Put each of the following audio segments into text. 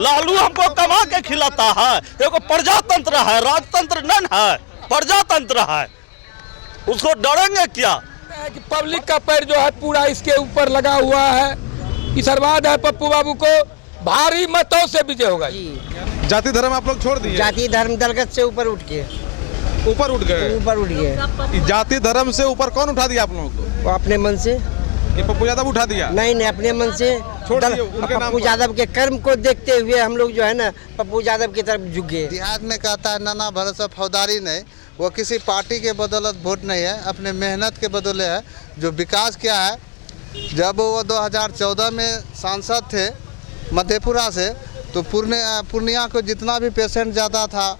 लालू हमको कमा के खिलाता है। देखो प्रजातंत्र है, राजतंत्र नहीं है, प्रजातंत्र है। उसको डरेंगे क्या? कि पब्लिक का पैर जो है पूरा इसके ऊपर लगा हुआ है। इसरवाद है पप्पू बाबू को भारी मतों से विजय होगा। जाति धर्म आप लोग छोड़ दिए? जाति धर्म दलगत से ऊपर उठ गए। ऊपर उठ गए? जाति धर्म से ऊपर कौन उठा दिया आप लोगों को? वो अपने मन से। कि पप्पू यादव उठा दिया? नहीं, अपने मन से छोड़ दिए उनके नाम पप्पू पर। यादव के कर्म को देखते हुए हम लोग जो है ना पप्पू यादव की तरफ झुक गए। देहात में कहता है नाना भरोसा फौजदारी नहीं, वो किसी पार्टी के बदौलत वोट नहीं है, अपने मेहनत के बदौले है। जो विकास किया है, जब वो 2014 में सांसद थे मधेपुरा से, तो पूर्णिया को जितना भी पेशेंट जाता था,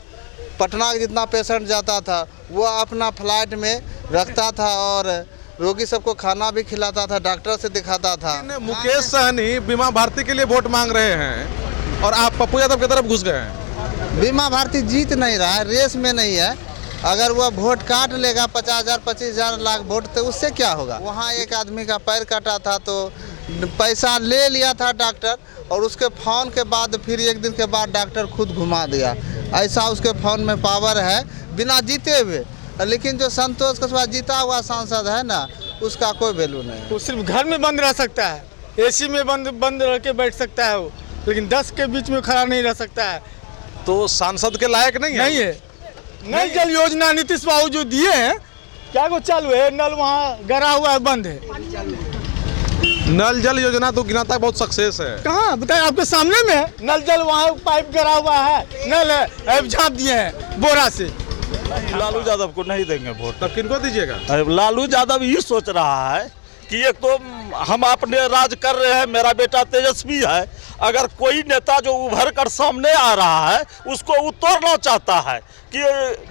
पटना जितना पेशेंट जाता था, वो अपना फ्लाइट में रखता था और रोगी सबको खाना भी खिलाता था, डॉक्टर से दिखाता था। मुकेश सहनी बीमा भारती के लिए वोट मांग रहे हैं और आप पप्पू यादव की तरफ घुस गए हैं। बीमा भारती जीत नहीं रहा है, रेस में नहीं है। अगर वह वोट काट लेगा 50,000 25,000 लाख वोट, तो उससे क्या होगा? वहाँ एक आदमी का पैर काटा था तो पैसा ले लिया था डॉक्टर, और उसके फोन के बाद फिर एक दिन के बाद डॉक्टर खुद घुमा दिया। ऐसा उसके फोन में पावर है बिना जीते हुए। लेकिन जो संतोष कस्बा जीता हुआ सांसद है ना, उसका कोई वैल्यू नहीं है। वो सिर्फ घर में बंद रह सकता है, एसी में बंद रह के बैठ सकता है वो, लेकिन 10 के बीच में खड़ा नहीं रह सकता है। तो सांसद के लायक नहीं है? नहीं है। नल जल योजना नीतीश बाबू जो दिए हैं, क्या वो चालू है? नल वहाँ गड़ा हुआ है, बंद है। नल जल योजना तो गिनाता है बहुत सक्सेस है। कहाँ बताए? आपके सामने में है। नल जल वहाँ पाइप गड़ा हुआ है, नल है, झाँप दिए हैं बोरा से। लालू यादव को नहीं देंगे वोट। तब किनको दीजिएगा? लालू यादव ये सोच रहा है कि एक तो हम अपने राज कर रहे हैं, मेरा बेटा तेजस्वी है, अगर कोई नेता जो उभर कर सामने आ रहा है उसको उतरना चाहता है कि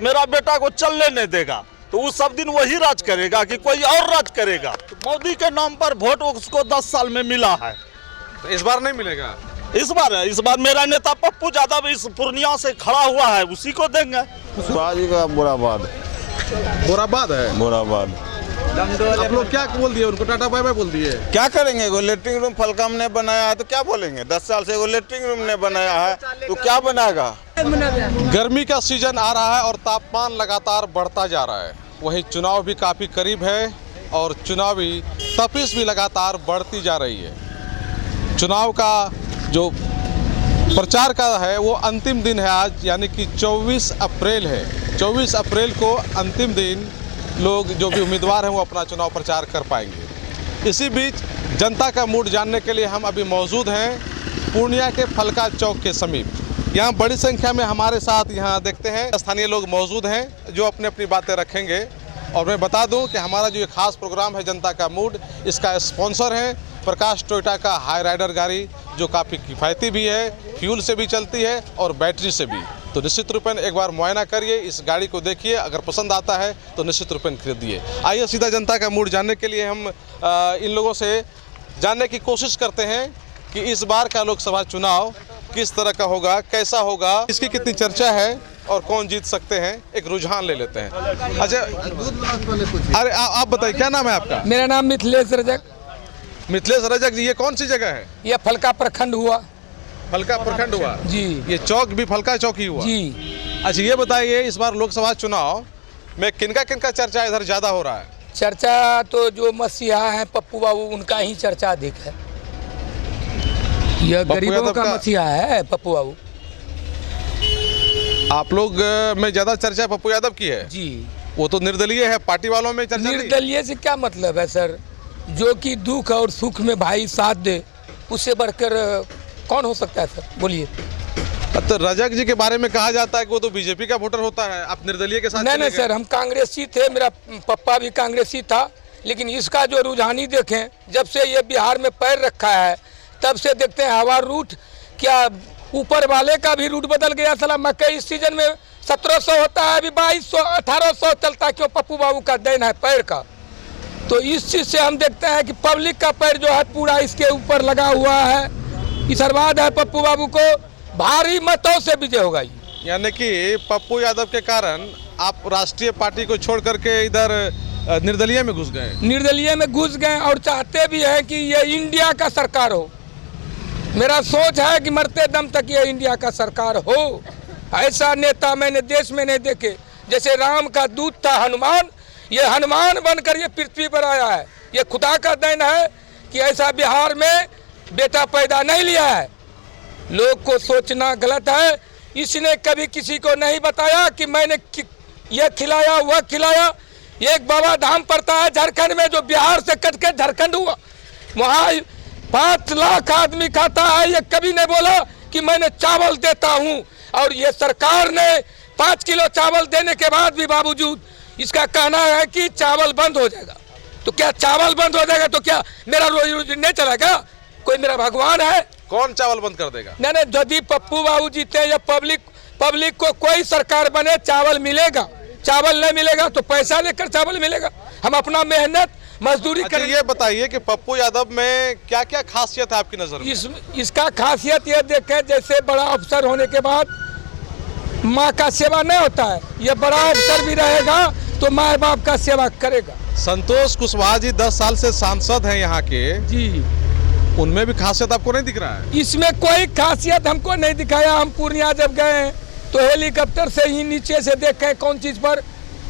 मेरा बेटा को चलने नहीं देगा, तो वो सब दिन वही राज करेगा कि कोई और राज करेगा। तो मोदी के नाम पर वोट उसको 10 साल में मिला है, तो इस बार नहीं मिलेगा? इस बार मेरा नेता पप्पू यादव इस पूर्णिया से खड़ा हुआ है, उसी को देंगे। शिवाजी का बुराबाद है। बुराबाद आप लोग क्या बोल दिए उनको? टाटा बाय बाय बोल दिए? क्या करेंगे? वो लेटरिंग रूम फलकम ने बनाया है तो क्या बोलेंगे? 10 साल से वो लेटरिंग रूम ने बनाया है तो क्या बनाएगा? गर्मी का सीजन आ रहा है और तापमान लगातार बढ़ता जा रहा है। वहीं चुनाव भी काफ़ी करीब है और चुनावी तपिश भी लगातार बढ़ती जा रही है। चुनाव का जो प्रचार का है वो अंतिम दिन है आज, यानी कि 24 अप्रैल है। 24 अप्रैल को अंतिम दिन लोग जो भी उम्मीदवार हैं वो अपना चुनाव प्रचार कर पाएंगे। इसी बीच जनता का मूड जानने के लिए हम अभी मौजूद हैं पूर्णिया के फलका चौक के समीप। यहाँ बड़ी संख्या में हमारे साथ यहाँ देखते हैं स्थानीय लोग मौजूद हैं जो अपनी अपनी बातें रखेंगे। और मैं बता दूं कि हमारा जो ये खास प्रोग्राम है जनता का मूड, इसका स्पॉन्सर है प्रकाश टोयोटा का हाई राइडर गाड़ी, जो काफ़ी किफ़ायती भी है, फ्यूल से भी चलती है और बैटरी से भी। तो निश्चित रूप में एक बार मुआयना करिए, इस गाड़ी को देखिए, अगर पसंद आता है तो निश्चित रूप में खरीदिए। आइए सीधा जनता का मूड जानने के लिए हम इन लोगों से जानने की कोशिश करते हैं कि इस बार का लोकसभा चुनाव किस तरह का होगा, कैसा होगा, इसकी कितनी चर्चा है और कौन जीत सकते हैं। एक रुझान ले लेते हैं। अच्छा, अरे आप बताइए क्या नाम है आपका? मेरा नाम मिथिलेश रजक। मिथिलेश रजक जी, ये कौन सी जगह है? ये फलका प्रखंड हुआ। फलका प्रखंड हुआ जी। ये चौक भी फलका चौक ही हुआ जी। अच्छा, ये बताइए इस बार लोकसभा चुनाव में किनका चर्चा इधर ज्यादा हो रहा है? चर्चा तो जो मसीहा है पप्पू बाबू, उनका ही चर्चा अधिक है। यह गरीबों का मसीहा है पप्पू बाबू। आप लोग में ज्यादा चर्चा पप्पू यादव की है? जी। वो तो निर्दलीय है, पार्टी वालों में चर्चा नहीं। निर्दलीय से क्या मतलब है सर? जो कि दुख और सुख में भाई साथ दे, उससे बढ़कर कौन हो सकता है सर? बोलिए। तो रजक जी के बारे में कहा जाता है कि वो तो बीजेपी का वोटर होता है, आप निर्दलीय के साथ? नहीं सर, हम कांग्रेसी थे, मेरा पप्पा भी कांग्रेसी था, लेकिन इसका जो रुझानी देखें, जब से ये बिहार में पैर रखा है तब से देखते हैं हवा रूट, क्या ऊपर वाले का भी रूट बदल गया। साला मकई इस सीजन में 1700 होता है, अभी 2200 1800 चलता है। क्यों? पप्पू बाबू का देन है पैर का। तो इस चीज़ से हम देखते हैं कि पब्लिक का पैर जो है पूरा इसके ऊपर लगा हुआ है। इसरवाद है पप्पू बाबू को भारी मतों से विजय होगा। यानी कि पप्पू यादव के कारण आप राष्ट्रीय पार्टी को छोड़ करके इधर निर्दलीय में घुस गए? निर्दलीय में घुस गए और चाहते भी हैं कि ये इंडिया का सरकार हो, मेरा सोच है कि मरते दम तक ये इंडिया का सरकार हो। ऐसा नेता मैंने देश में नहीं देखे। जैसे राम का दूत था हनुमान, ये हनुमान बनकर ये पृथ्वी पर आया है। ये खुदा का देन है कि ऐसा बिहार में बेटा पैदा नहीं लिया है। लोग को सोचना गलत है। इसने कभी किसी को नहीं बताया कि मैंने ये खिलाया वह खिलाया। एक बाबा धाम पड़ता है झारखंड में, जो बिहार से कट के झारखंड हुआ, वहाँ 5 लाख आदमी खाता है। ये कभी नहीं बोला कि मैंने चावल देता हूँ। और ये सरकार ने 5 किलो चावल देने के बाद भी बावजूद इसका कहना है कि चावल बंद हो जाएगा। तो क्या चावल बंद हो जाएगा तो क्या मेरा रोजी रोटी नहीं चलेगा? कोई मेरा भगवान है? कौन चावल बंद कर देगा? नहीं, यदि पप्पू बाबू जीते या पब्लिक को कोई सरकार बने, चावल मिलेगा। चावल नहीं मिलेगा तो पैसा लेकर चावल मिलेगा। हम अपना मेहनत मजदूरी अच्छा, करें। ये बताइए कि पप्पू यादव में क्या क्या खासियत है आपकी नजर में? इसका खासियत ये देखें, जैसे बड़ा अफसर होने के बाद माँ का सेवा नहीं होता है, ये बड़ा अफसर भी रहेगा तो माँ बाप का सेवा करेगा। संतोष कुशवाहा जी 10 साल से सांसद हैं यहाँ के जी, उनमें भी खासियत आपको नहीं दिख रहा है? इसमें कोई खासियत हमको नहीं दिखाया। हम पूर्णिया जब गए तो हेलीकॉप्टर से ही नीचे से देखे कौन चीज पर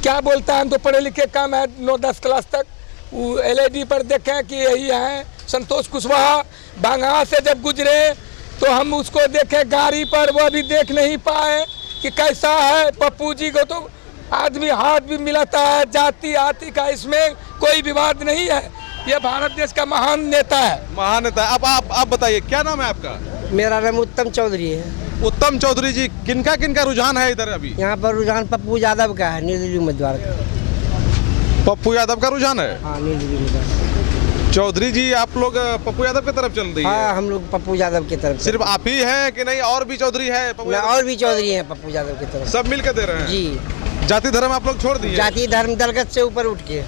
क्या बोलता है। हम तो पढ़े लिखे कम है, 9-10 क्लास तक। वो LED पर देखे कि यही है संतोष कुशवाहा। बांगा से जब गुजरे तो हम उसको देखे गाड़ी पर, वो भी देख नहीं पाए कि कैसा है। पप्पू जी को तो आदमी हाथ भी मिलाता है, जाति आति का इसमें कोई विवाद नहीं है। ये भारत देश का महान नेता है। महान नेता है। अब आप बताइए, क्या नाम है आपका? मेरा नाम उत्तम चौधरी है। उत्तम चौधरी जी, किनका रुझान है इधर अभी? यहाँ पर रुझान पप्पू यादव का है, निर्दलीय उम्मीदवार का। पप्पू यादव का रुझान है? हाँ, निर्दलीय उम्मीदवार। चौधरी जी, आप लोग पप्पू यादव की तरफ चल रही है? हाँ, हम लोग पप्पू यादव की तरफ। सिर्फ आप ही हैं कि नहीं और भी चौधरी है? पप्पू यादव और भी चौधरी हैं पप्पू यादव की तरफ। सब मिल के दे रहे हैं? जी। जाति धर्म आप लोग छोड़ दिए? जाति धर्म दलगत से ऊपर उठ गए।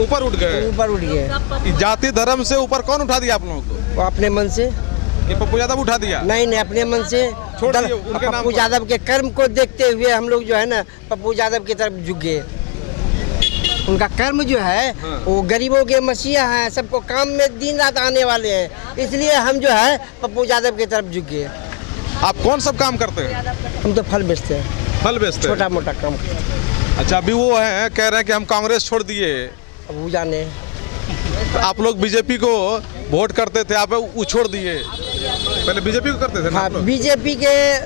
ऊपर उठ गए? जाति धर्म से ऊपर कौन उठा दिया आप लोगों को? वो अपने मन से। कि पप्पू यादव उठा दिया? नहीं, अपने मन से छोड़ दिए उनके नाम पप्पू पर। यादव के कर्म को देखते हुए हम लोग जो है ना पप्पू यादव की तरफ झुक गए। उनका कर्म जो है वो गरीबों के मसीहा हैं, सबको काम में दिन रात आने वाले हैं, इसलिए हम जो है पप्पू यादव की तरफ झुक गए। आप कौन सब काम करते हैं? हम तो फल बेचते हैं। फल बेचते हैं? छोटा मोटा काम करते हैं। अच्छा, अभी वो हैं कह रहे हैं कि हम कांग्रेस छोड़ दिए। अब वो जाने। आप लोग बीजेपी को वोट करते थे, आप वो छोड़ दिए। पहले बीजेपी को करते थे ना हाँ, आप लोग? बीजेपी के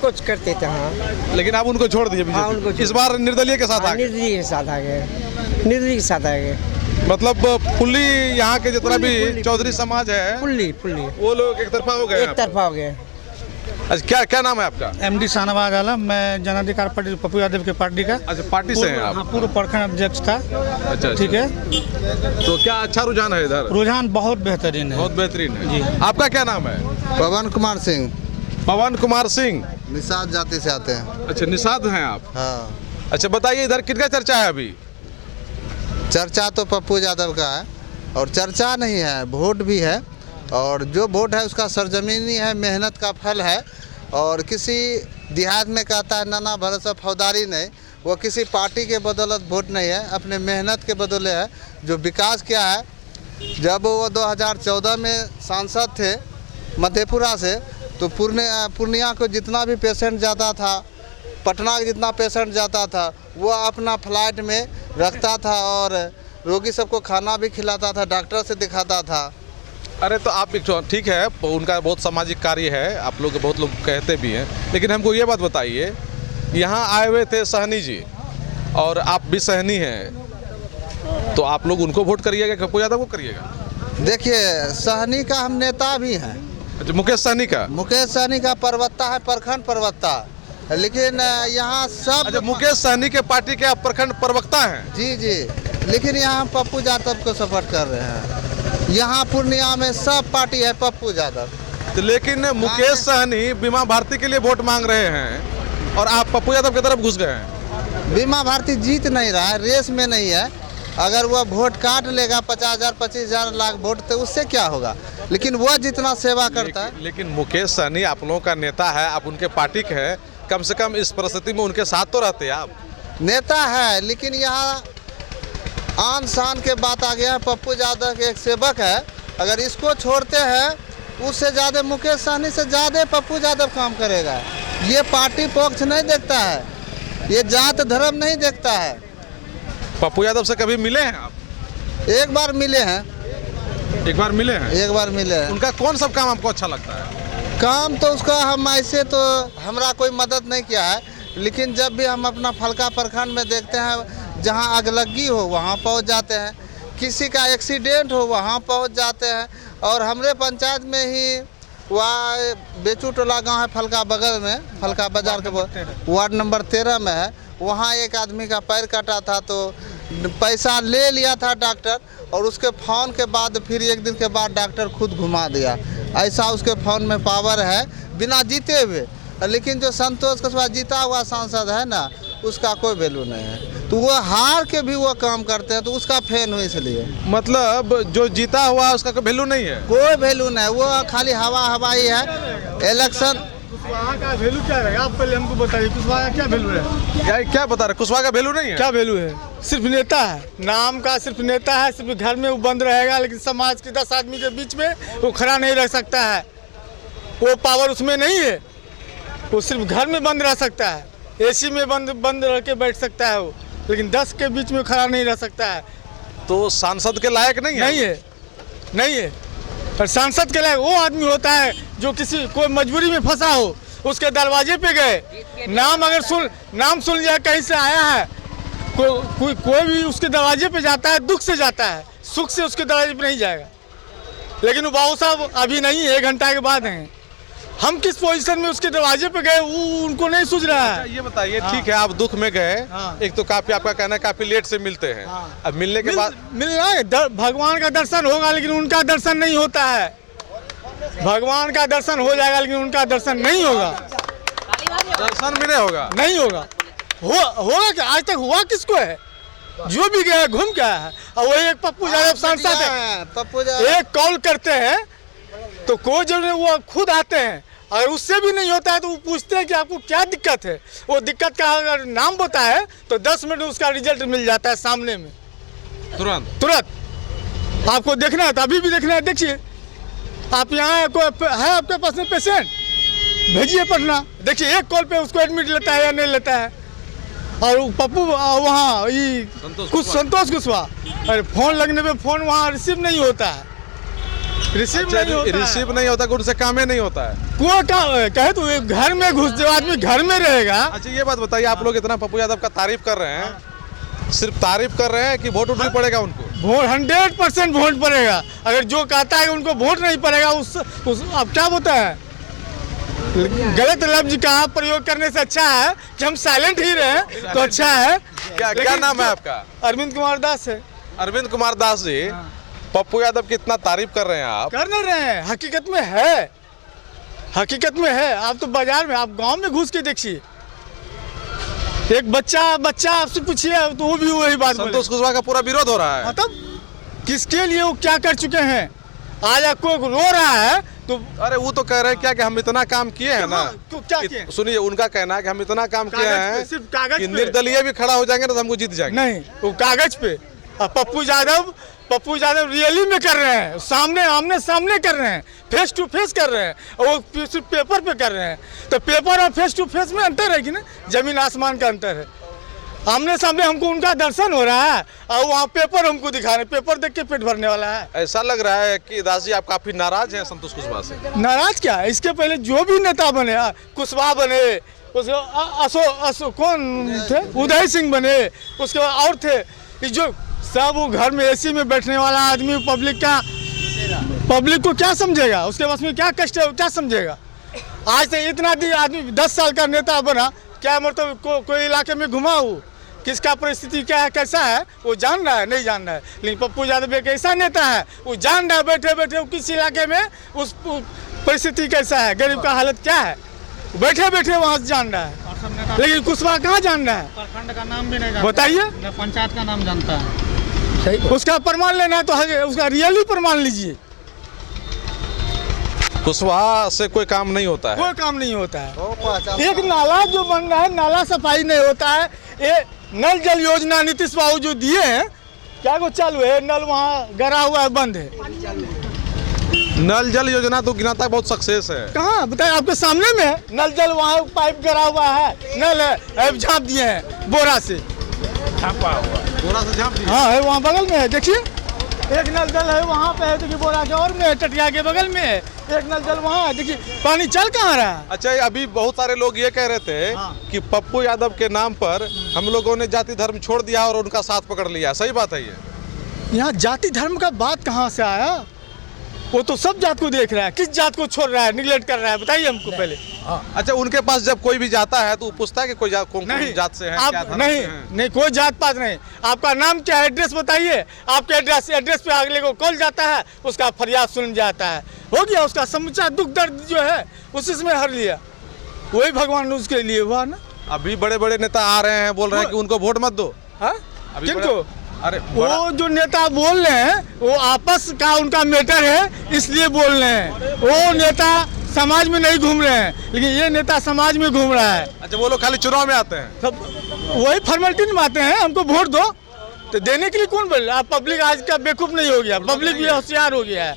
कुछ करते थे। हाँ, लेकिन आप उनको छोड़ दिए हाँ, उनको बीजेपी। इस बार निर्दलीय के साथ आ गए? निर्दलीय के साथ आ गए। निर्दलीय के साथ आ गए। मतलब फुल्ली यहाँ के जितना भी चौधरी समाज है पुल्ली वो लोग एक तरफा हो गए? एक तरफा हो गए। अच्छा, क्या नाम है आपका? MD शाहनवाज आलम। मैं जन अधिकार पार्टी पप्पू यादव के पार्टी का। अच्छा, पार्टी से हैं आप? हाँ, पूर्व प्रखंड अध्यक्ष था। अच्छा, ठीक है। तो क्या अच्छा रुझान है इधर? रुझान बहुत बेहतरीन है। बहुत बेहतरीन है। आपका क्या नाम है? पवन कुमार सिंह। पवन कुमार सिंह, निषाद जाति से आते हैं। अच्छा, निषाद हैं आप? हाँ। अच्छा, बताइए इधर किसका चर्चा है अभी? चर्चा तो पप्पू यादव का है, और चर्चा नहीं है, वोट भी है। और जो वोट है उसका सरजमीनी है, मेहनत का फल है। और किसी देहात में कहता है नाना भरोसा फौदारी नहीं, वो किसी पार्टी के बदौलत वोट नहीं है, अपने मेहनत के बदौले है। जो विकास किया है, जब वो 2014 में सांसद थे मधेपुरा से, तो पूर्णिया को जितना भी पेशेंट जाता था, पटना के जितना पेशेंट जाता था, वो अपना फ्लाइट में रखता था और रोगी सबको खाना भी खिलाता था, डॉक्टर से दिखाता था। अरे तो आप एक ठीक है, उनका बहुत सामाजिक कार्य है, आप लोग बहुत लोग कहते भी हैं, लेकिन हमको ये बात बताइए, यहाँ आए हुए थे सहनी जी और आप भी सहनी हैं, तो आप लोग उनको वोट करिएगा कि पप्पू यादव को करिएगा? देखिए, सहनी का हम नेता भी हैं। अच्छा, मुकेश सहनी का? मुकेश सहनी का प्रवक्ता है, प्रखंड प्रवक्ता। लेकिन यहाँ सब अच्छा, मुकेश सहनी के पार्टी के आप प्रखंड प्रवक्ता हैं? जी जी, लेकिन यहाँ पप्पू यादव को सपोर्ट कर रहे हैं। यहाँ पूर्णिया में सब पार्टी है पप्पू यादव। तो लेकिन मुकेश सहनी बीमा भारती के लिए वोट मांग रहे हैं और आप पप्पू यादव की तरफ घुस गए हैं। बीमा भारती जीत नहीं रहा है, रेस में नहीं है। अगर वह वोट काट लेगा 50,000 25,000 लाख वोट, तो उससे क्या होगा? लेकिन वह जितना सेवा करता है। लेकिन मुकेश सहनी आप लोगों का नेता है, आप उनके पार्टी के हैं, कम से कम इस परिस्थिति में उनके साथ तो रहते हैं आप। नेता है, लेकिन यहाँ आन शान के बात आ गया है। पप्पू यादव के एक सेवक है, अगर इसको छोड़ते हैं उससे ज़्यादा मुकेश सहनी से ज़्यादा पप्पू यादव काम करेगा। ये पार्टी पक्ष नहीं देखता है, ये जात धर्म नहीं देखता है। पप्पू यादव से कभी मिले हैं आप? एक बार मिले हैं, एक बार मिले हैं। एक बार मिले हैं। उनका कौन सा काम आपको अच्छा लगता है? काम तो उसका हम ऐसे तो हमरा कोई मदद नहीं किया है, लेकिन जब भी हम अपना फलका प्रखंड में देखते हैं, जहां अगलगी हो वहां पहुंच जाते हैं, किसी का एक्सीडेंट हो वहां पहुंच जाते हैं। और हमरे पंचायत में ही वहाँ बेचू टोला गांव है, फलका बगल में, फलका बाजार के वार्ड नंबर 13 में है। वहाँ एक आदमी का पैर कटा था तो पैसा ले लिया था डॉक्टर, और उसके फ़ोन के बाद फिर एक दिन के बाद डॉक्टर खुद घुमा दिया। ऐसा उसके फ़ोन में पावर है बिना जीते हुए। लेकिन जो संतोष कुशवाहा जीता हुआ सांसद है ना, उसका कोई वैल्यू नहीं है। तो वो हार के भी वो काम करते हैं, तो उसका फैन हुई इसलिए। मतलब जो जीता हुआ उसका कोई वैल्यू नहीं है? कोई वैल्यू नहीं, वो खाली हवाई है। इलेक्शन कुशवाहा का वैल्यू क्या रहेगा? आप पहले हमको बताइए, कुशवाहा का क्या वैल्यू है? क्या बता रहे, कुशवाहा का वैल्यू नहीं है? क्या वैल्यू है? सिर्फ नेता है, नाम का सिर्फ नेता है। सिर्फ घर में वो बंद रहेगा, लेकिन समाज के 10 आदमी के बीच में वो खड़ा नहीं रह सकता है। वो पावर उसमें नहीं है। वो सिर्फ घर में बंद रह सकता है, एसी में बंद रह के बैठ सकता है वो, लेकिन 10 के बीच में खड़ा नहीं रह सकता है। तो सांसद के लायक नहीं है? नहीं है। और सांसद के लायक वो आदमी होता है जो किसी कोई मजबूरी में फंसा हो, उसके दरवाजे पे गए, नाम सुन लिया कहीं से आया है, कोई भी उसके दरवाजे पे जाता है, दुख से जाता है, सुख से उसके दरवाजे पे नहीं जाएगा। लेकिन वो बाबू साहब अभी नहीं, 1 घंटा के बाद हैं। हम किस पोजीशन में उसके दरवाजे पे गए वो उनको नहीं सूझ रहा है। ये बताइए, ठीक है आप दुख में गए, एक तो काफी आपका कहना है काफी लेट से मिलते हैं, अब मिलने के बाद मिलना है, भगवान का दर्शन होगा लेकिन उनका दर्शन नहीं होता है। भगवान का दर्शन हो जाएगा लेकिन उनका दर्शन नहीं होगा। दर्शन भी नहीं होगा? नहीं होगा। होगा क्या? आज तक हुआ किसको है? जो भी गया घूम के आया है। और वो एक पप्पू यादव सांसद है, पप्पू एक कॉल करते हैं तो कोई जो वो खुद आते हैं, और उससे भी नहीं होता है तो वो पूछते हैं कि आपको क्या दिक्कत है। वो दिक्कत का अगर नाम बताए तो 10 मिनट में उसका रिजल्ट मिल जाता है सामने में, तुरंत। आपको देखना है तो अभी भी देखना है, देखिए आप यहाँ कोई है आपके पास में पेशेंट, भेजिए पटना, देखिए एक कॉल पे उसको एडमिट लेता है या नहीं लेता है। और पप्पू वहाँ कुछ संतोष कुशवाहा, अरे फोन लगने पे फोन वहाँ रिसीव नहीं होता है, रिसीव नहीं होता कि उनसे काम ही नहीं होता है। वो कहे तो घर में घुस जो आदमी घर में रहेगा। अच्छा ये बात बताइए, आप लोग इतना पप्पू यादव का तारीफ कर रहे हैं, सिर्फ तारीफ कर रहे हैं कि वोट नहीं पड़ेगा उनको? वोट 100% वोट पड़ेगा। अगर जो कहता है कि उनको वोट नहीं पड़ेगा उस अब क्या होता है? गलत लफ्ज का प्रयोग करने से अच्छा है कि हम साइलेंट ही रहें तो अच्छा है। क्या नाम है आपका? अरविंद कुमार दास है। अरविंद कुमार दास जी, पप्पू यादव की इतना तारीफ कर रहे हैं आप? कर नहीं रहे हैं, हकीकत में है, हकीकत में है। आप तो बाजार में, आप गांव में घुस के देखिए, एक बच्चा आपसे पूछिए तो वो भी वही बात। संतोष कुशवाहा का पूरा विरोध हो रहा है। मतलब किसके लिए वो क्या कर चुके हैं? आज आपको रो रहा है तो अरे वो तो कह रहे हैं क्या कि हम इतना काम किए हैं ना। तो क्या किए? सुनिए, उनका कहना है कि हम इतना काम किए हैं सिर्फ कागज कि पे। निर्दलीय भी खड़ा हो जाएंगे तो हमको जीत जाएंगे। नहीं, वो कागज पे। पप्पू यादव रियली में कर रहे हैं, आमने सामने कर रहे हैं, फेस टू फेस कर रहे हैं, और वो सिर्फ पेपर पे कर रहे हैं। तो पेपर और फेस टू फेस में अंतर है कि ना, जमीन आसमान का अंतर है। आमने सामने हमको उनका दर्शन हो रहा है और वहाँ पेपर हमको दिखा रहे हैं, पेपर देख के पेट भरने वाला है। ऐसा लग रहा है कि दास जी आप काफी नाराज हैं संतोष कुशवाहा से। नाराज क्या? इसके पहले जो भी नेता बने, कुशवाहा बने, उसके कौन थे, उदय सिंह बने, उसके बाद और थे, जो सब वो घर में एसी में बैठने वाला आदमी पब्लिक को क्या समझेगा? उसके पास में क्या कष्ट है, क्या समझेगा? आज से इतना आदमी 10 साल का नेता बना, क्या मतलब कोई इलाके में घुमा हो, किसका परिस्थिति क्या है, कैसा है, वो जान रहा है? नहीं जान रहा है। लेकिन पप्पू यादव एक ऐसा नेता है, वो जान रहा है बैठे बैठे किस इलाके में उस परिस्थिति कैसा है, गरीब का हालत क्या है, बैठे बैठे वहाँ जान रहा है। लेकिन कुशवाहा कहाँ जान रहा है? प्रखंड का नाम भी नहीं जानता, बताइए। पंचायत का नाम जानता है। सही, उसका प्रमाण लेना है तो उसका रियली प्रमाण लीजिए। कुशवाहा से कोई काम नहीं होता है? कोई काम नहीं होता है। एक नाला जो बन रहा है, नाला सफाई नहीं होता है। ये नल जल योजना नीतीश बाबू जो दिए हैं, क्या कुछ चालू है? नल वहाँ गड़ा हुआ है, बंद है। नल जल योजना तो गिनाता है बहुत सक्सेस है। कहाँ बताए, आपके सामने में है। नल जल वहाँ पाइप गिरा हुआ है, नल है, अब झाँप दिए हैं बोरा से। बोरा से झाँप दिया। हाँ है, वहाँ बगल में है, देखिए एक नल जल है वहाँ पे है, देखिए बोरा के और में है, टटिया के बगल में है एक नल जल वहाँ है, देखिए पानी चल कहाँ रहा है। अच्छा, अभी बहुत सारे लोग ये कह रहे थे कि पप्पू यादव के नाम पर हम लोगों ने जाति धर्म छोड़ दिया और उनका साथ पकड़ लिया, सही बात है ये? यहाँ जाति धर्म का बात कहाँ से आया? वो तो सब जात को देख रहा है, किस जात को छोड़ रहा है, निगलेक्ट कर रहा है, बताइए हमको पहले। अच्छा, उनके पास जब कोई भी जाता है तो वो पूछता है कि कोई कौन जात से है, आप क्या धर्म नहीं से हैं? नहीं, कोई जात पात नहीं। आपका नाम क्या है, एड्रेस बताइए, आपके एड्रेस पे अगले को कॉल जाता है, उसका फरियाद सुन जाता है, हो गया, उसका समूचा दुख दर्द जो है उसी में हर लिया, वही भगवान ने उसके लिए हुआ ना। अभी बड़े बड़े नेता आ रहे हैं, बोल रहे हैं कि उनको वोट मत दो। हाँ, किनको? अरे वो जो नेता बोल रहे हैं वो आपस का उनका मैटर है, इसलिए बोल रहे हैं। वो नेता समाज में नहीं घूम रहे हैं, लेकिन ये नेता समाज में घूम रहा है। अच्छा, वो लोग खाली चुनाव में आते हैं, सब वही फॉर्मेलिटी में आते हैं, हमको वोट दो, तो देने के लिए कौन बोल रहा है? पब्लिक आज का बेवकूफ नहीं हो गया, पब्लिक भी होशियार हो गया है,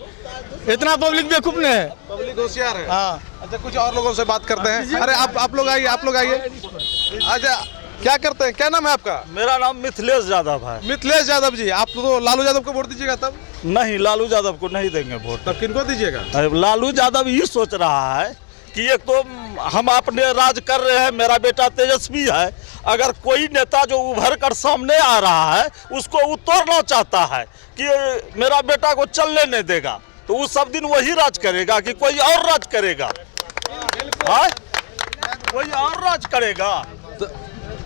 इतना पब्लिक बेवकूफ नहीं है, पब्लिक होशियार है। हाँ। अच्छा, कुछ और लोगों से बात करते हैं। अरे आप लोग आइए, आप लोग आइए। अच्छा, क्या करते हैं, क्या नाम है आपका? मेरा नाम मिथिलेश यादव है। मिथिलेश यादव जी, आप तो लालू यादव को वोट दीजिएगा तब? नहीं, लालू यादव को नहीं देंगे वोट। तब किनको दीजिएगा? अरे लालू यादव ये सोच रहा है कि एक तो हम अपने राज कर रहे हैं, मेरा बेटा तेजस्वी है, अगर कोई नेता जो उभर कर सामने आ रहा है उसको उतरना चाहता है कि मेरा बेटा को चलने नहीं देगा, तो वो सब दिन वही राज करेगा कि कोई और राज करेगा? हाँ, कोई और राज करेगा?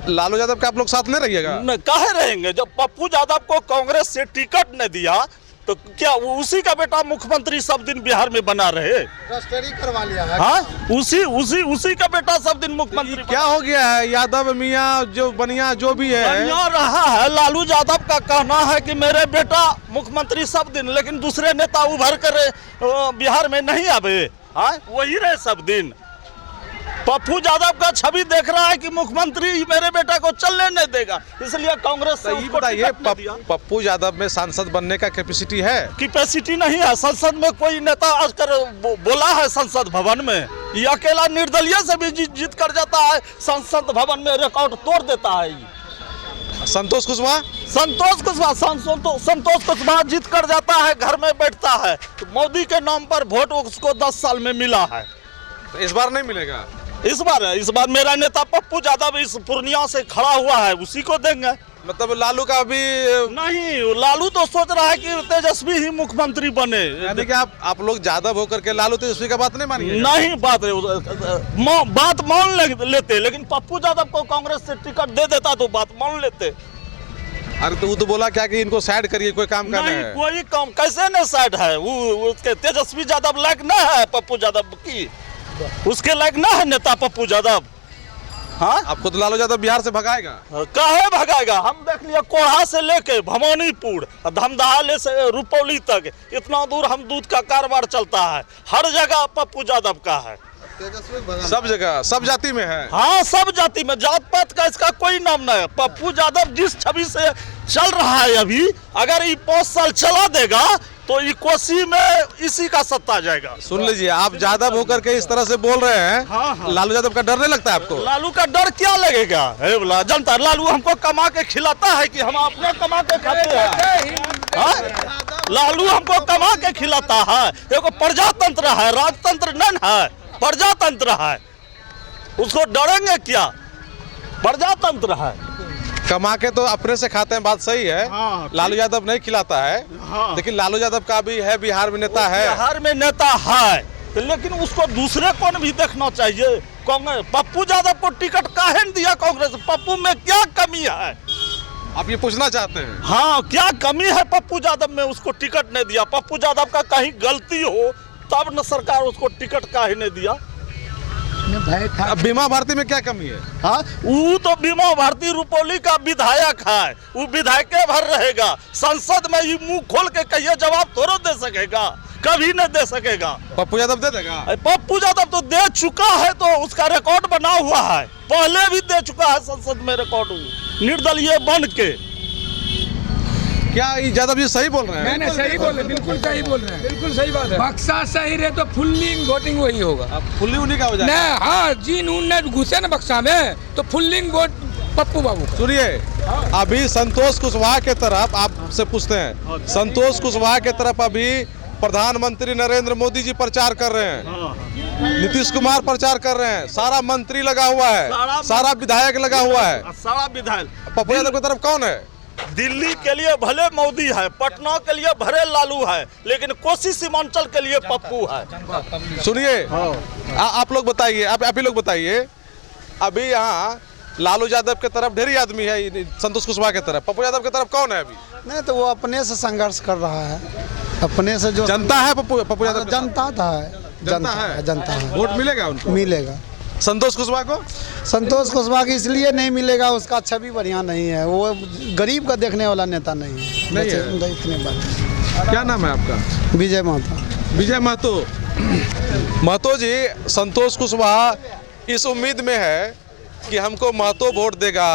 लालू यादव का आप लोग साथ नहीं रहिएगा? न काहे रहेंगे? जब पप्पू यादव को कांग्रेस से टिकट न दिया तो क्या उसी का बेटा मुख्यमंत्री सब दिन बिहार में बना रहे? रजिस्ट्री करवा लिया है। हाँ, उसी का बेटा सब दिन मुख्यमंत्री क्या हो गया है? यादव मियाँ जो बनिया जो भी है, बनिया रहा है। लालू यादव का कहना है कि मेरे बेटा मुख्यमंत्री सब दिन, लेकिन दूसरे नेता उभर कर बिहार में नहीं आवे, हाँ वही रहे सब दिन। पप्पू यादव का छवि देख रहा है कि मुख्यमंत्री मेरे बेटा को चलने नहीं देगा, इसलिए कांग्रेस से उसको बताइए, टिकट नहीं दिया। पप्पू यादव में सांसद बनने का कैपेसिटी है? कैपेसिटी नहीं है। संसद में कोई नेता आजकल बोला है संसद भवन में? ये अकेला निर्दलीय से भी जीत कर जाता है, संसद भवन में रिकॉर्ड तोड़ देता है। संतोष कुशवाहा जीत कर जाता है, घर में बैठता है। तो मोदी के नाम पर वोट उसको 10 साल में मिला है, तो इस बार नहीं मिलेगा? इस बार मेरा नेता पप्पू यादव इस पूर्णिया से खड़ा हुआ है, उसी को देंगे। मतलब लालू का अभी नहीं, लालू तो सोच रहा है कि तेजस्वी ही मुख्यमंत्री बने। यानी कि आप लोग यादव होकर के लालू तेजस्वी का बात नहीं मानिए? नहीं, बात मान लेते, लेकिन पप्पू यादव को कांग्रेस से टिकट दे देता तो बात मान लेते। अरे तो वो तो बोला क्या कि इनको साइड करिए, कोई काम करना नहीं, है। कोई काम कैसे न साइड है? वो उसके तेजस्वी यादव लायक ना है पप्पू यादव की, उसके लायक ना है नेता पप्पू यादव। हाँ, आपको तो लालू यादव बिहार से भगाएगा? काहे भगाएगा? हम देख लिया, कोढ़ा से लेके भवानीपुर, धमदाहा से रुपौली तक, इतना दूर हम दूध का कारोबार चलता है, हर जगह पप्पू यादव का है। सब जगह, सब जाति में है। हाँ, सब जाति में, जात पात का इसका कोई नाम नहीं है। पप्पू यादव जिस छवि से चल रहा है अभी, अगर ये 5 साल चला देगा तो ये कोसी में इसी का सत्ता जाएगा। सुन लीजिए, आप यादव होकर के इस तरह से बोल रहे हैं। हाँ। लालू यादव का डर नहीं लगता है आपको? लालू का डर क्या लगेगा? बोला जनता, लालू हमको कमा के खिलाता है कि हम अपने कमा के खाते हैं? हाँ? लालू हमको कमा के खिलाता है। देखो, प्रजातंत्र है, राजतंत्र नहीं है, प्रजातंत्र है, उसको डरेंगे क्या? प्रजातंत्र है, कमा के तो अपने से खाते हैं, बात सही है। हाँ, लालू यादव नहीं खिलाता है। हाँ। लेकिन लालू यादव का भी है, बिहार में नेता है। बिहार में नेता है, तो लेकिन उसको दूसरे को भी देखना चाहिए। कांग्रेस पप्पू यादव को टिकट काहे नहीं दिया कांग्रेस? पप्पू में क्या कमी है? आप ये पूछना चाहते हैं? हाँ, क्या कमी है पप्पू यादव में? उसको टिकट नहीं दिया। पप्पू यादव का कहीं गलती हो तब न सरकार उसको टिकट काहे नहीं दिया? अब बीमा भारती में क्या कमी है? हाँ, वो तो बीमा भारती रुपौली का विधायक है, वो विधायक भर रहेगा। संसद में ये मुंह खोल के कहिए जवाब थोड़ा दे सकेगा, कभी नहीं दे सकेगा। पप्पू यादव दे देगा? पप्पू यादव तो दे चुका है, तो उसका रिकॉर्ड बना हुआ है, पहले भी दे चुका है संसद में रिकॉर्ड, निर्दलीय बन के। क्या यादव जी सही बोल रहे हैं? नहीं सही बोल रहे, बिल्कुल सही बोल रहे हैं, बिल्कुल सही बात है। बक्सा सही रहे तो फुल्लिंग वोटिंग वही होगा। फुल्ली उन्हीं का हो जाएगा। नहीं, हाँ जी नून घुसे ना बक्सा में तो फुल्लिंग वोट पप्पू बाबू। सुनिए, अभी संतोष कुशवाहा के तरफ आपसे पूछते हैं, संतोष कुशवाहा के तरफ अभी प्रधानमंत्री नरेंद्र मोदी जी प्रचार कर रहे हैं, नीतीश कुमार प्रचार कर रहे हैं, सारा मंत्री लगा हुआ है, सारा विधायक लगा हुआ है। सारा विधायक पप्पू यादव की तरफ कौन है? दिल्ली के लिए भले मोदी है, पटना के लिए भले लालू है, लेकिन कोसी सीमांचल के लिए पप्पू है। सुनिए, आप लोग बताइए, आप ही लोग बताइए, अभी यहाँ लालू यादव के तरफ ढेरी आदमी है, संतोष कुशवाहा के तरफ, पप्पू यादव के तरफ कौन है अभी? नहीं तो वो अपने से संघर्ष कर रहा है, अपने से जो जनता है पप्पू यादव के जनता था, जनता है, जनता है, वोट मिलेगा उनको? मिलेगा। संतोष कुशवाहा को? संतोष कुशवाहा की इसलिए नहीं मिलेगा, उसका छवि बढ़िया नहीं है, वो गरीब का देखने वाला नेता नहीं है। नहीं है। इतने बात। क्या नाम है आपका? विजय महतो। विजय महतो। महतो जी, संतोष कुशवाहा इस उम्मीद में है कि हमको महतो वोट देगा,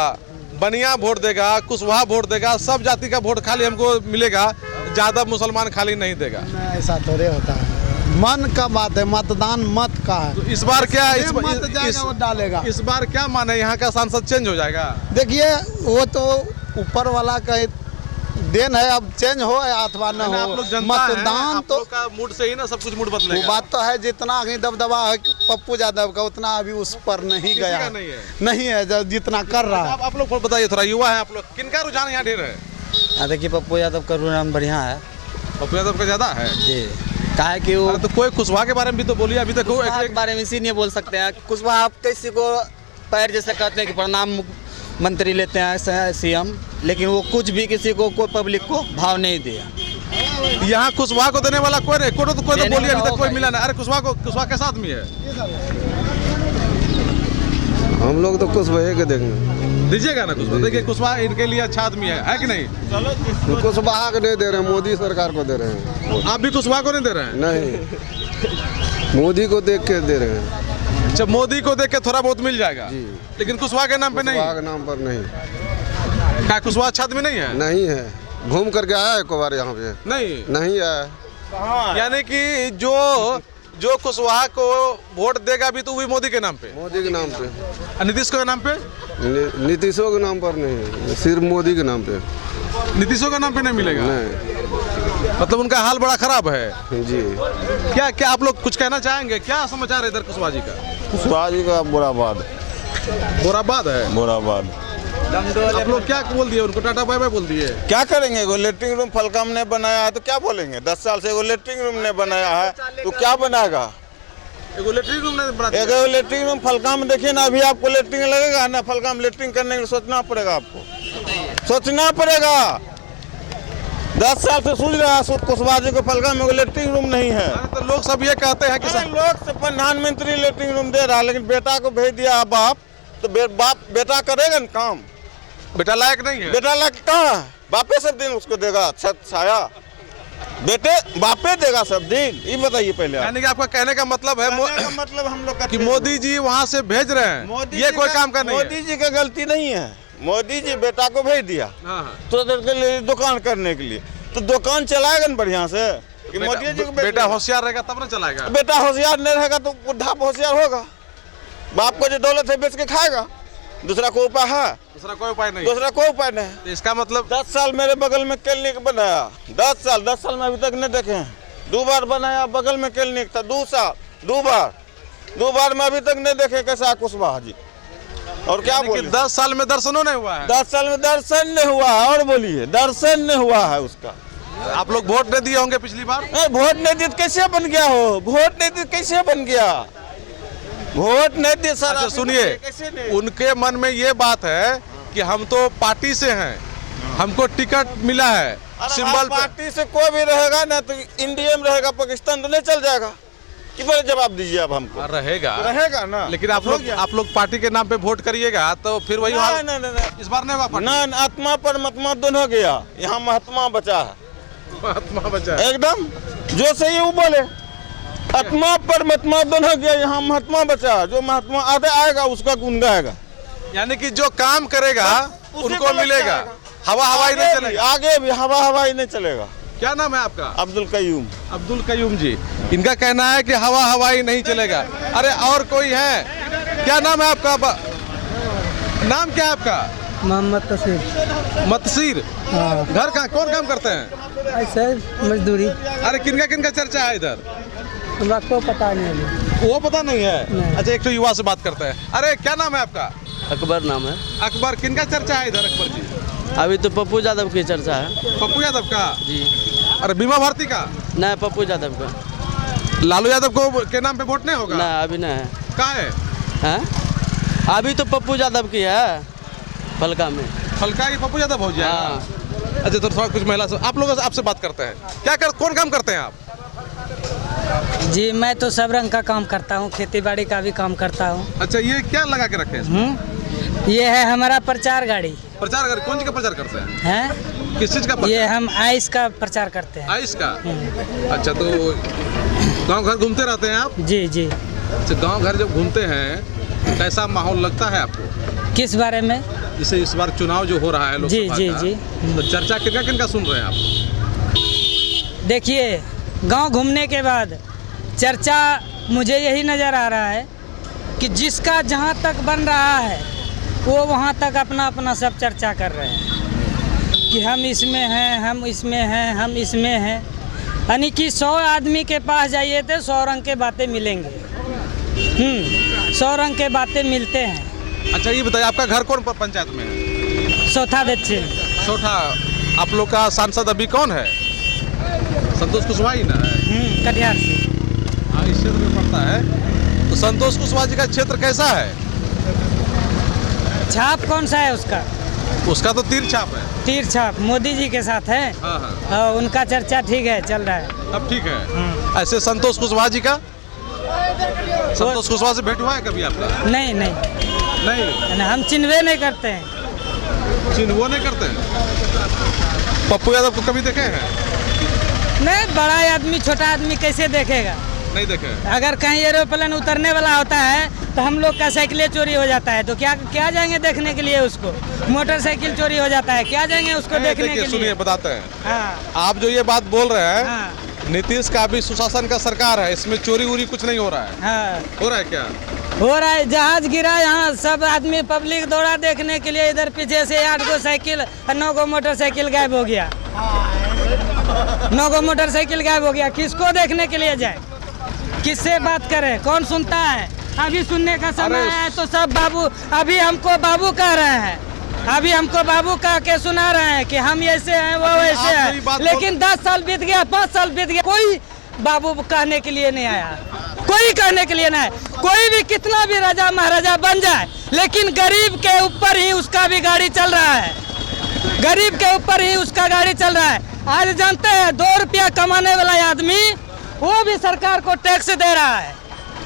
बनिया वोट देगा, कुशवाहा वोट देगा, सब जाति का वोट खाली हमको मिलेगा, ज्यादा मुसलमान खाली नहीं देगा। ऐसा थोड़े होता है, मन का बात है, मतदान मत का है। तो इस बार क्या वो डालेगा। इस बार क्या माने, यहाँ का सांसद चेंज हो जाएगा? देखिए, वो तो ऊपर वाला का देन है, अब चेंज हो या अथवा न आप हो, लोग जनता हैं, मतदान आप तो लोग का मूड से ही ना सब कुछ मूड वो बदलेगा। बात तो है, जितना अभी दबदबा है पप्पू यादव का, उतना अभी उस पर नहीं गया का नहीं है। नहीं है जितना कर रहा है। आप लोग बताइए, थोड़ा युवा है आप लोग, किनका रुझान यहाँ ढेर है? देखिए पप्पू यादव का रुझान बढ़िया है पप्पू यादव का ज्यादा है जी। कहा है कि वो अरे तो कोई कुशवाहा के बारे में भी तो बोलिए, अभी तक कुशवाहा के बारे में इसी नहीं बोल सकते हैं। कुशवाहा आप किसी को पैर जैसे कहते हैं कि प्रणाम मंत्री लेते हैं सीएम, लेकिन वो कुछ भी किसी को, कोई पब्लिक को भाव नहीं दिया। यहाँ कुशवाहा को देने वाला कोई नहीं, कोई तो बोलिए, अभी तक कोई मिला नहीं। अरे कुशवाहा कैसा आदमी है? हम लोग तो कुशवाहा के देंगे। दीजिएगा ना कुशवाहा, देखिए कुशवाहा इनके लिए अच्छा आदमी है कि नहीं? कुशवाहा को नहीं दे रहे हैं, मोदी सरकार को दे रहे हैं। आप भी कुशवाहा को नहीं दे रहे हैं? नहीं, मोदी को देख के दे रहे हैं। अच्छा, मोदी को देख के थोड़ा बहुत मिल जाएगा जी, लेकिन कुशवाहा के नाम पे नहीं? कुशवाहा के नाम पर नहीं। क्या कुशवाहा अच्छा आदमी नहीं है? नहीं है, घूम करके आया एक बार यहाँ पे? नहीं आया। यानी कि जो कुशवाहा को वोट देगा भी तो वही मोदी के नाम पे, मोदी के नाम पे। नीतीश के नाम पे? नीतीशों के नाम पर नहीं, सिर्फ मोदी के नाम पे। नीतीशों के नाम पे नहीं मिलेगा? नहीं। मतलब उनका हाल बड़ा खराब है जी। क्या आप लोग कुछ कहना चाहेंगे? क्या समाचार है इधर कुशवाहा जी का? कुशवाहा जी का बुराबाद है। बुराबाद। आप लोग क्या बोल दिए उनको? टाटा बाय बाय बोल दिए? क्या करेंगे? वो लेटरिंग रूम फलकम ने बनाया है तो क्या बोलेंगे? 10 साल से वो लेटरिंग रूम ने बनाया है तो क्या बनाएगा? एगो लेटरिन रूम नहीं बना दिया। एक लेटरिंग रूम फलकम देखिए ना, अभी आपको लेटरिंग लगेगा ना, फलकम लेटरिंग करने के लिए सोचना पड़ेगा, आपको सोचना पड़ेगा। 10 साल से सूझ रहा है कुशवाहा जी को फलकम में लेटरिंग रूम नहीं है। तो लोग सब ये कहते हैं कि लोग से प्रधानमंत्री लेटरिंग रूम दे रहा है, लेकिन बेटा को भेज दिया बाप, तो बेटा करेगा ना काम? बेटा लायक नहीं है। बेटा लायक कहाँ है? बापे सब दिन उसको देगा छत छाया, बेटे बापे देगा सब दिन? ये बताइए पहले। यानी कि आपका कहने का मतलब है मतलब हम लोग कि मोदी जी वहाँ से भेज रहे हैं, ये कोई काम का नहीं है। मोदी जी का गलती नहीं है, मोदी जी बेटा को भेज दिया तो के लिए दुकान करने के लिए, तो दुकान चलाएगा ना बढ़िया से कि मोदी जी को बेटा होशियार रहेगा तब ना चलाएगा। बेटा होशियार नहीं रहेगा तो बुढ़ा होशियार होगा। बाप को जो दौलत है बेच के खाएगा, दूसरा कोई उपाय है? दूसरा कोई उपाय नहीं। दूसरा कोई उपाय नहीं। इसका मतलब 10 साल मेरे बगल में क्लिनिक बनाया, 10 साल में अभी तक नहीं देखे हैं। 2 बार बनाया, बगल में क्लिनिक था, 2 बार में अभी तक नहीं देखे कैसा कुशवाहा जी। और क्या बोले? 10 साल में दर्शनों नहीं हुआ है। 10 साल में दर्शन नहीं हुआ है। और बोलिए, दर्शन नहीं हुआ है उसका। आप लोग वोट नहीं दिए होंगे पिछली बार? वोट नहीं दिए कैसे बन गया हो? वोट नहीं दिए कैसे बन गया? वोट नहीं दिए सर। अच्छा सुनिए, उनके मन में ये बात है कि हम तो पार्टी से हैं, हमको टिकट मिला है सिंबल। पार्टी से कोई भी रहेगा ना तो इंडिया में रहेगा, पाकिस्तान तो नहीं चल जाएगा। कि बड़े जवाब दीजिए अब हमको। रहेगा ना, लेकिन आप लोग पार्टी के नाम पे वोट करिएगा तो फिर वही हाल। नहीं इस बार नहीं होगा। ना आत्मा पर महात्मा दोनों गया, यहाँ महात्मा बचा है। महात्मा बचा एकदम जो सही वो बोले, आत्मा पर महात्मा दोनों गया, यहाँ महात्मा बचा। जो महात्मा आगे आएगा उसका गुण गाएगा। यानी कि जो काम करेगा उनको मिलेगा। हवा हवाई नहीं चलेगा। आगे भी हवा हवाई नहीं चलेगा। क्या नाम है आपका? अब्दुल कयूम। अब्दुल कयूम जी, इनका कहना है कि हवा हवाई नहीं चलेगा। अरे और कोई है? क्या नाम है आपका? नाम क्या है आपका? मोहम्मद तसीर। मतसीर। घर का कौन काम करते हैं? ऐसे मजदूरी। अरे किनका चर्चा है इधर? आपको पता नहीं है? वो पता नहीं है। अच्छा, एक तो युवा से बात करते हैं। अरे क्या नाम है आपका? अकबर नाम है। अकबर, किनका चर्चा है इधर अकबर जी? अभी तो पप्पू यादव की चर्चा है। पप्पू यादव का? जी। अरे बीमा भारती का? नहीं, पप्पू यादव का। लालू यादव को के नाम पे वोट नहीं होगा? नहीं, अभी नहीं है। कहाँ है? हैं? अभी तो पप्पू यादव की है फलका में। फलका की पप्पू यादव हो जाएगा। हाँ। अच्छा, तो थोड़ा कुछ महिला से आप लोगों से आपसे बात करते हैं। कौन काम करते हैं आप? जी, मैं तो सब रंग का काम करता हूँ, खेती बाड़ी का भी काम करता हूँ। अच्छा, ये क्या लगा के रखे हैं? ये है हमारा प्रचार गाड़ी। प्रचार गाड़ी कौन चीज का प्रचार करते हैं? हैं? किस चीज का प्रचार? ये हम आइस का प्रचार करते हैं। आइस का? अच्छा, तो गांव घर घूमते रहते हैं आप? जी जी। अच्छा, गांव घर जब घूमते हैं कैसा माहौल लगता है आपको? किस बारे में? जैसे इस बार चुनाव जो हो रहा है जी लोकसभा जी का, जी। तो चर्चा किनका सुन रहे हैं आप? देखिए, गांव घूमने के बाद चर्चा मुझे यही नज़र आ रहा है कि जिसका जहां तक बन रहा है वो वहां तक अपना अपना सब चर्चा कर रहे हैं कि हम इसमें हैं, हम इसमें हैं, हम इसमें हैं। यानी कि 100 आदमी के पास जाइए तो 100 रंग के बातें मिलेंगे। 100 रंग के बातें मिलते हैं। अच्छा, ये बताइए आपका घर कौन पंचायत में है? चौथा दक्षिण। चौथा। आप लोग का सांसद अभी कौन है? संतोष कुशवाहा ही ना है? कटिहार से। हाँ, इस क्षेत्र में पड़ता है। तो संतोष कुशवाहा जी का क्षेत्र कैसा है? छाप कौन सा है उसका? उसका तो तीर छाप है। तीर छाप मोदी जी के साथ है। हाँ। उनका चर्चा ठीक है, चल रहा है। अब ठीक है। ऐसे संतोष कुशवाहा जी का? संतोष कुशवाहा से भेंट हुआ है कभी आपका? नहीं नहीं नहीं, हम चिन्हवे नहीं करते हैं। चिन्ह नहीं करते हैं। पप्पू यादव को कभी देखे हैं? नहीं, बड़ा आदमी छोटा आदमी कैसे देखेगा? नहीं देखे। अगर कहीं एरोप्लेन उतरने वाला होता है तो हम लोग का साइकिलें चोरी हो जाता है तो क्या जाएंगे देखने के लिए उसको? मोटरसाइकिल चोरी हो जाता है, क्या जाएंगे उसको देखने के लिए? सुनिए, बताते हैं। हाँ। आप जो ये बात बोल रहे हैं, हाँ। नीतीश का भी सुशासन का सरकार है, इसमें चोरी उरी कुछ नहीं हो रहा है। हाँ। हो रहा है क्या? हो रहा है। जहाज गिरा, यहाँ सब आदमी पब्लिक दौड़ा देखने के लिए। इधर पीछे से 8 गो साइकिल और 9 गो मोटरसाइकिल गायब हो गया। 9 गो मोटरसाइकिल गायब हो गया। किसको देखने के लिए जाए? किससे बात करें? कौन सुनता है? अभी सुनने का समय है तो सब बाबू, अभी हमको बाबू कह रहे हैं, अभी हमको बाबू कह के सुना रहे हैं कि हम ऐसे हैं, वो वैसे हैं। लेकिन 10 साल बीत गया, 5 साल बीत गया, कोई बाबू कहने के लिए नहीं आया। कोई कहने के लिए नहीं। कोई भी कितना भी राजा महाराजा बन जाए, लेकिन गरीब के ऊपर ही उसका भी गाड़ी चल रहा है। गरीब के ऊपर ही उसका गाड़ी चल रहा है। आज जानते हैं 2 रुपया कमाने वाला आदमी वो भी सरकार को टैक्स दे रहा है।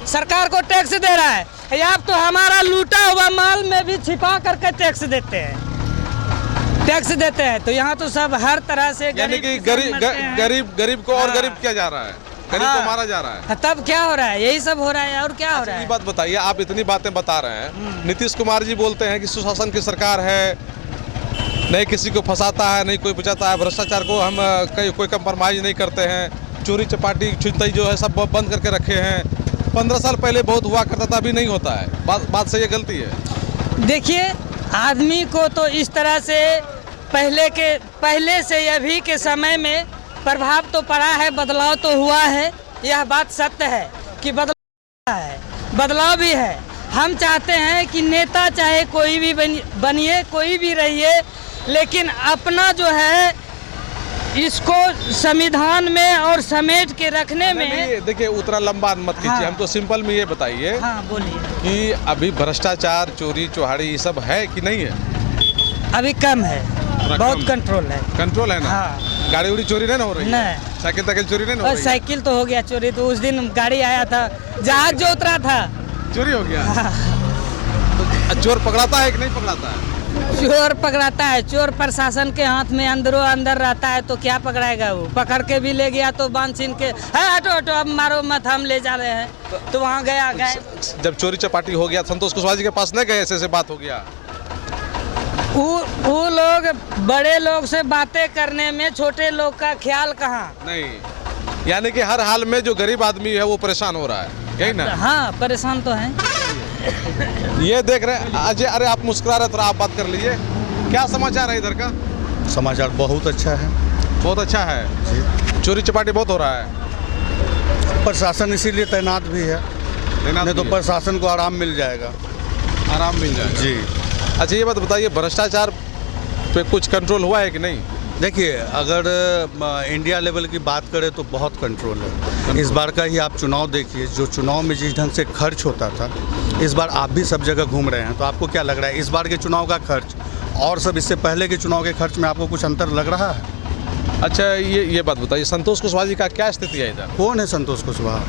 सरकार को टैक्स दे रहा है। आप तो हमारा लूटा हुआ माल में भी छिपा करके टैक्स देते हैं। टैक्स देते हैं तो यहाँ तो सब हर तरह से यानी कि गरीब को और गरीब किया जा रहा है, गरीब को मारा जा रहा है। तब क्या हो रहा है? यही सब हो रहा है और क्या हो रहा है? ये बात बताइए, आप इतनी बातें बता रहे हैं, नीतीश कुमार जी बोलते हैं कि सुशासन की सरकार है, नहीं किसी को फंसाता है, नहीं कोई बचाता है, भ्रष्टाचार को हम कोई कंप्रोमाइज नहीं करते हैं, चोरी चपाटी छिनतई जो है सब बंद करके रखे हैं। 15 साल पहले बहुत हुआ करता था, अभी नहीं होता है। बात सही है, गलती है? देखिए, आदमी को तो इस तरह से पहले से अभी के समय में प्रभाव तो पड़ा है, बदलाव तो हुआ है। यह बात सत्य है कि बदलाव भी है। हम चाहते हैं कि नेता चाहे कोई भी बनिए, कोई भी रहिए, लेकिन अपना जो है इसको संविधान में और समेट के रखने में। देखिए, उतना लंबा मत कीजिए। हाँ। हमको सिंपल में ये बताइए। हाँ, बोलिए। कि अभी भ्रष्टाचार, चोरी चौहाड़ी ये सब है कि नहीं है? अभी कम है, बहुत कंट्रोल है। कंट्रोल है ना? हाँ। गाड़ी उड़ी चोरी नहीं हो रही? नहीं। साइकिल चोरी नहीं हो रही? साइकिल तो हो गया चोरी। तो उस दिन गाड़ी आया था, जहाज जो उतरा था चोरी हो गया। हाँ। तो चोर पकड़ाता है कि नहीं पकड़ाता है? चोर पकड़ाता है। चोर प्रशासन के हाथ में अंदरों अंदर रहता है तो क्या पकड़ाएगा? वो पकड़ के भी ले गया तो बांध छीन के, है हटो अब मारो मत, हम ले जा रहे हैं, तो वहाँ गया गए। जब चोरी चपाटी हो गया, संतोष कुशवाहा जी के पास नहीं गए, ऐसे बात हो गया? वो लोग बड़े लोग से बातें करने में छोटे लोग का ख्याल कहाँ। नहीं, यानी कि हर हाल में जो गरीब आदमी है वो परेशान हो रहा है, यही ना? हाँ, परेशान तो हैं। ये देख रहे हैं अजय, अरे आप मुस्कुरा रहे, थोड़ा आप बात कर लीजिए। क्या समाचार है इधर का? समाचार बहुत अच्छा है, बहुत अच्छा है। चोरी चपाटी बहुत हो रहा है। प्रशासन इसीलिए तैनात भी है, नहीं तो प्रशासन को आराम मिल जाएगा। आराम मिल जाएगा जी। अच्छा, ये बात बताइए, भ्रष्टाचार पे कुछ कंट्रोल हुआ है कि नहीं? देखिए, अगर इंडिया लेवल की बात करें तो बहुत कंट्रोल है। इस बार का ही आप चुनाव देखिए, जो चुनाव में जिस ढंग से खर्च होता था, इस बार आप भी सब जगह घूम रहे हैं, तो आपको क्या लग रहा है इस बार के चुनाव का खर्च और सब इससे पहले के चुनाव के खर्च में आपको कुछ अंतर लग रहा है? अच्छा, ये बात बताइए, संतोष कुशवाहा जी का क्या स्थिति है इधर? कौन है संतोष कुशवाहा?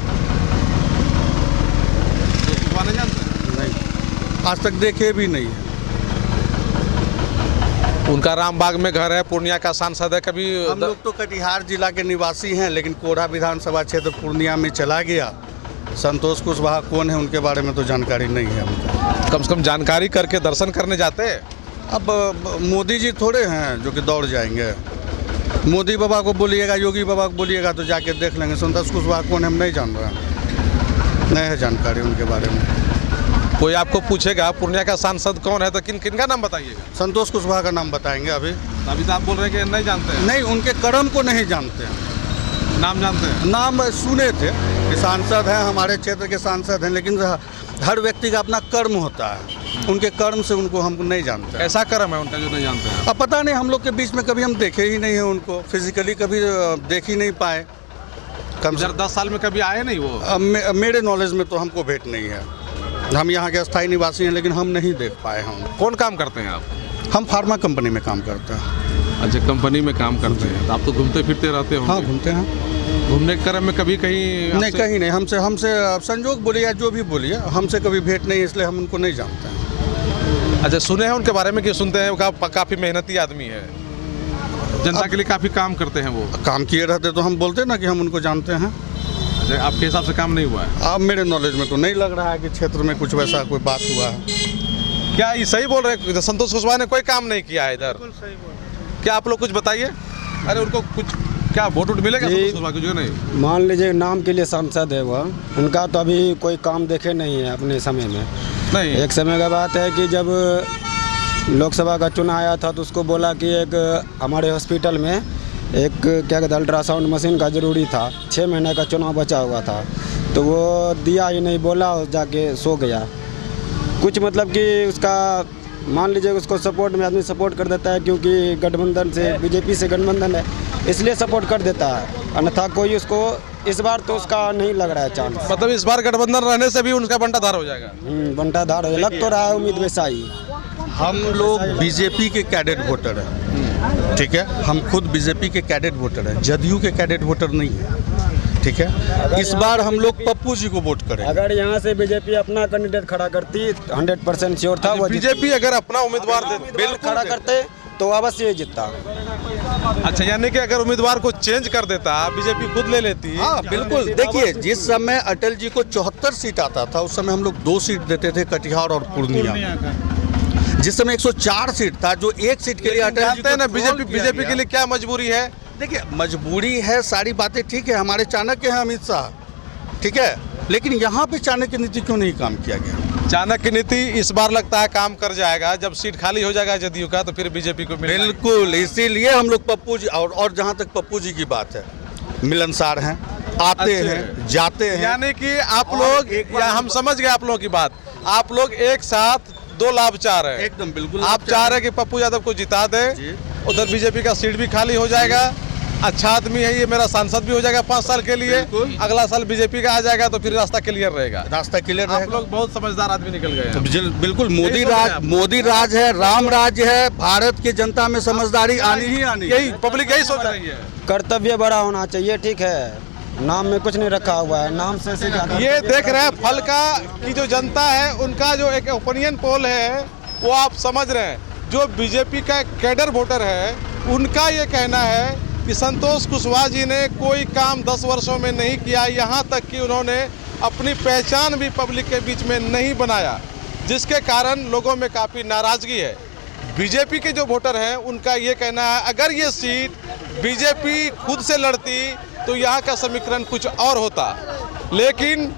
नहीं जानते? नहीं, आज तक देखे भी नहीं है। उनका रामबाग में घर है, पूर्णिया का सांसद है। कभी हम लोग तो कटिहार जिला के निवासी हैं, लेकिन कोढ़ा विधानसभा क्षेत्र पूर्णिया में चला गया। संतोष कुशवाहा कौन है उनके बारे में तो जानकारी नहीं है हमको। कम से कम जानकारी करके दर्शन करने जाते हैं। अब मोदी जी थोड़े हैं जो कि दौड़ जाएंगे। मोदी बाबा को बोलिएगा, योगी बाबा को बोलिएगा तो जाके देख लेंगे। संतोष कुशवाहा कौन है हम नहीं जान रहे हैं, नहीं है जानकारी उनके बारे में। कोई आपको पूछेगा पूर्णिया का सांसद कौन है तो किन का नाम बताइएगा? संतोष कुशवाहा का नाम बताएंगे। अभी तो आप बोल रहे हैं कि नहीं जानते हैं? नहीं, उनके कर्म को नहीं जानते हैं। नाम जानते हैं? नाम सुने थे कि सांसद हैं, हमारे क्षेत्र के सांसद हैं, लेकिन हर व्यक्ति का अपना कर्म होता है। उनके कर्म से उनको हम नहीं जानते। ऐसा कर्म है उनका जो नहीं जानते हैं? अब पता नहीं, हम लोग के बीच में कभी हम देखे ही नहीं है उनको, फिजिकली कभी देख ही नहीं पाए। कम से 10 साल में कभी आए नहीं वो? मेरे नॉलेज में तो हमको भेंट नहीं है। हम यहाँ के अस्थायी निवासी हैं, लेकिन हम नहीं देख पाए। हम कौन काम करते हैं आप? हम फार्मा कंपनी में काम करते हैं। अच्छा, कंपनी में काम करते हैं, तो आप तो घूमते फिरते रहते हो? हाँ, घूमते हैं। घूमने के क्रम में कभी कहीं? नहीं, कहीं नहीं। हमसे संजोग बोलिए या जो भी बोलिए, हमसे कभी भेंट नहीं, इसलिए हम उनको नहीं जानते हैं। अच्छा, सुने हैं उनके बारे में कि सुनते हैं काफ़ी मेहनती आदमी है, जनता के लिए काफ़ी काम करते हैं वो? काम किए रहते तो हम बोलते ना कि हम उनको जानते हैं। आपके हिसाब से काम नहीं हुआ है? अब मेरे नॉलेज में तो नहीं लग रहा है कि क्षेत्र में कुछ वैसा कोई बात हुआ है। क्या ये सही बोल रहे हैं? संतोष कुशवाहा ने कोई काम नहीं किया है इधर? क्या आप लोग कुछ बताइए। अरे उनको कुछ क्या वोट मिलेगा संतोष कुशवाहा को? जो नहीं, मान लीजिए नाम के लिए सांसद है वह, उनका तो अभी कोई काम देखे नहीं है अपने समय में। नहीं, एक समय का बात है कि जब लोकसभा का चुनाव आया था तो उसको बोला कि एक हमारे हॉस्पिटल में एक क्या कहते हैं अल्ट्रासाउंड मशीन का ज़रूरी था। 6 महीने का चुनाव बचा हुआ था, तो वो दिया ही नहीं, बोला और जाके सो गया। कुछ मतलब कि उसका मान लीजिए उसको सपोर्ट में आदमी सपोर्ट कर देता है, क्योंकि गठबंधन से, बीजेपी से गठबंधन है, इसलिए सपोर्ट कर देता है। अन्यथा कोई उसको इस बार तो उसका नहीं लग रहा है चांस। मतलब इस बार गठबंधन रहने से भी उनका बंटाधार हो जाएगा? बंटाधार हो, लग तो रहा है उम्मीद वैसा ही। हम लोग बीजेपी के कैडेट वोटर हैं, ठीक है। हम खुद बीजेपी के कैडेट वोटर हैं, जदयू के कैडेट वोटर नहीं है, ठीक है। इस बार हम लोग पप्पू जी को वोट करें। अगर यहाँ से बीजेपी अपना कैंडिडेट खड़ा करती 100% श्योर था वो। बीजेपी अगर अपना उम्मीदवार बिल खड़ा करते तो अवश्य जीतता। अच्छा, यानी कि अगर उम्मीदवार को चेंज कर देता, बीजेपी खुद ले लेती? हाँ, बिल्कुल। देखिए, जिस समय अटल जी को 74 सीट आता था, उस समय हम लोग 2 सीट देते थे, कटिहार और पूर्णिया। जिस समय 104 सीट था, जो 1 सीट के लिए अटल जी को ना बीजेपी के लिए क्या मजबूरी है? देखिए, मजबूरी है, सारी बातें ठीक है। हमारे चाणक्य हैं अमित शाह, ठीक है, लेकिन यहाँ पे चाणक्य नीति क्यों नहीं काम किया गया? चाणक्य नीति इस बार लगता है काम कर जाएगा। जब सीट खाली हो जाएगा जदयू का तो फिर बीजेपी को मिलेगा। बिल्कुल, इसीलिए हम लोग पप्पू जी और जहाँ तक पप्पू जी की बात है, मिलनसार हैं, आते हैं, जाते हैं। यानी कि आप लोग, या हम समझ गए आप लोगों की बात, आप लोग एक साथ 2 लाभ चाह रहे हैं। एकदम बिल्कुल, आप चाह रहे हैं कि पप्पू यादव को जिता दे, उधर बीजेपी का सीट भी खाली हो जाएगा, अच्छा आदमी है ये, मेरा सांसद भी हो जाएगा 5 साल के लिए, अगला साल बीजेपी का आ जाएगा तो फिर रास्ता क्लियर रहेगा। रास्ता क्लियर रहेगा। आप लोग बहुत समझदार आदमी निकल गए हैं। बिल्कुल, मोदी राज है, राम राज है, भारत की जनता में समझदारी आनी ही आनी। यही पब्लिक यही सोच रही है। कर्तव्य बड़ा होना चाहिए, ठीक है, नाम में कुछ नहीं रखा हुआ है, नाम से ये देख रहे हैं फल का की जो जनता है उनका जो एक ओपिनियन पोल है वो आप समझ रहे हैं। जो बीजेपी का कैडर वोटर है उनका ये कहना है कि संतोष कुशवाहा जी ने कोई काम 10 वर्षों में नहीं किया, यहाँ तक कि उन्होंने अपनी पहचान भी पब्लिक के बीच में नहीं बनाया, जिसके कारण लोगों में काफ़ी नाराज़गी है। बीजेपी के जो वोटर हैं उनका ये कहना है अगर ये सीट बीजेपी खुद से लड़ती तो यहाँ का समीकरण कुछ और होता, लेकिन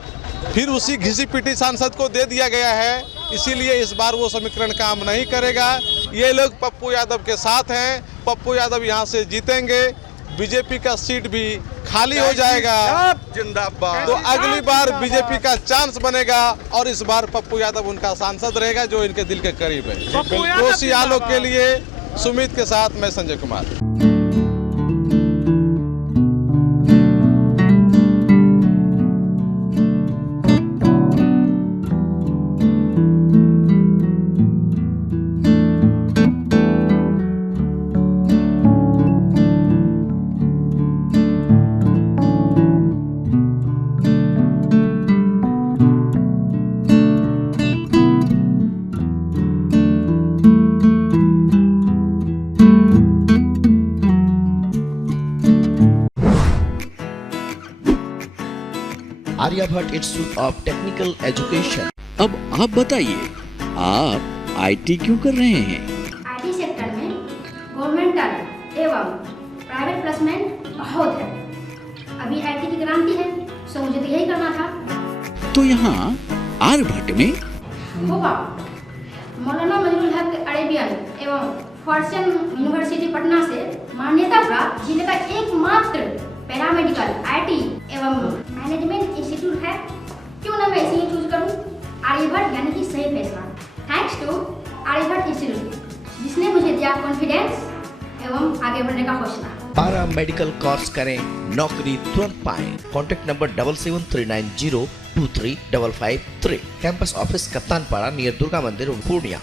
फिर उसी घिसी पिटी सांसद को दे दिया गया है, इसीलिए इस बार वो समीकरण काम नहीं करेगा। ये लोग पप्पू यादव के साथ हैं, पप्पू यादव यहाँ से जीतेंगे, बीजेपी का सीट भी खाली हो जाएगा, जिंदाबाद। तो अगली बार बीजेपी का चांस बनेगा और इस बार पप्पू यादव उनका सांसद रहेगा जो इनके दिल के करीब है। कोसी आलोक के लिए सुमित के साथ मैं Sanjay Kumar. Aryabhatta Institute of Technical Education. अब आप बताइए, आप आईटी क्यों कर रहे हैं? आईटी सेक्टर में गवर्नमेंटल एवं प्राइवेट प्लेसमेंट बहुत है। अभी आईटी की क्रांति है, सो मुझे तो यही करना था। तो यहाँ आर्यभट्ट में होगा मौलाना मजरूल हक अरेबियन एवं फॉर्च्यून यूनिवर्सिटी पटना से मान्यता प्राप्त जिले का एकमात्र पैरामेडिकल आईटी एवं मैनेजमेंट इंस्टीट्यूट है। क्यों ना मैं इसे ही चूज करूं? आर्यभट्ट यानी कि सही फैसला। थैंक्स टू आर्यभट्ट इंस्टीट्यूट जिसने मुझे दिया कॉन्फिडेंस एवं आगे बढ़ने का हौसला। पैरामेडिकल कोर्स करें, नौकरी तुरंत पाएं। Contact number 7739023553। Campus office Kaptanpara near Durga Mandir Purnia.